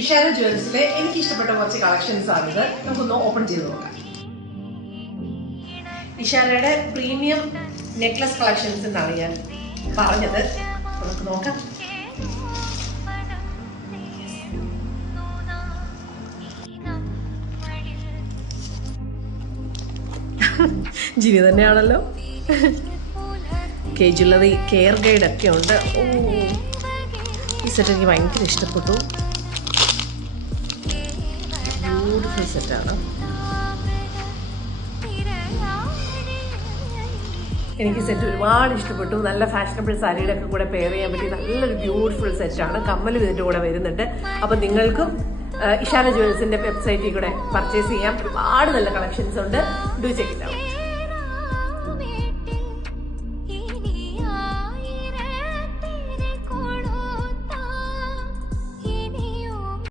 ഇഷാര ജ്വല്ലറിസിലെ എനിക്ക് ഇഷ്ടപ്പെട്ട കുറച്ച് കളക്ഷൻസ് ആണിത്. നമുക്കൊന്ന് ഓപ്പൺ ചെയ്ത് നോക്കാം. ഇഷാരയുടെ പ്രീമിയം നെക്ലസ് കളക്ഷൻസ് എന്നാണ് ഞാൻ പറഞ്ഞത്. നമുക്ക് നോക്കാം. ജിനി തന്നെയാണല്ലോ. കെ ജ്വല്ലറി കെയർ ഗൈഡ് ഒക്കെ ഉണ്ട്. ഓ, ഈ സെറ്റ് എനിക്ക് ഭയങ്കര ഇഷ്ടപ്പെട്ടു. ബ്യൂട്ടിഫുൾ സെറ്റാണ്. എനിക്ക് സെറ്റ് ഒരുപാട് ഇഷ്ടപ്പെട്ടു. നല്ല ഫാഷനബിൾ സാരിയുടെ ഒക്കെ കൂടെ പെയർ ചെയ്യാൻ പറ്റി നല്ലൊരു ബ്യൂട്ടിഫുൾ സെറ്റാണ്. കമ്മലും ഇതിൻ്റെ കൂടെ വരുന്നുണ്ട്. അപ്പം നിങ്ങൾക്കും ഇഷാര ജ്വല്ലറിസിന്റെ വെബ്സൈറ്റിൽ കൂടെ പർച്ചേസ് ചെയ്യാം. ഒരുപാട് നല്ല കളക്ഷൻസ് ഉണ്ട്. Do check it out.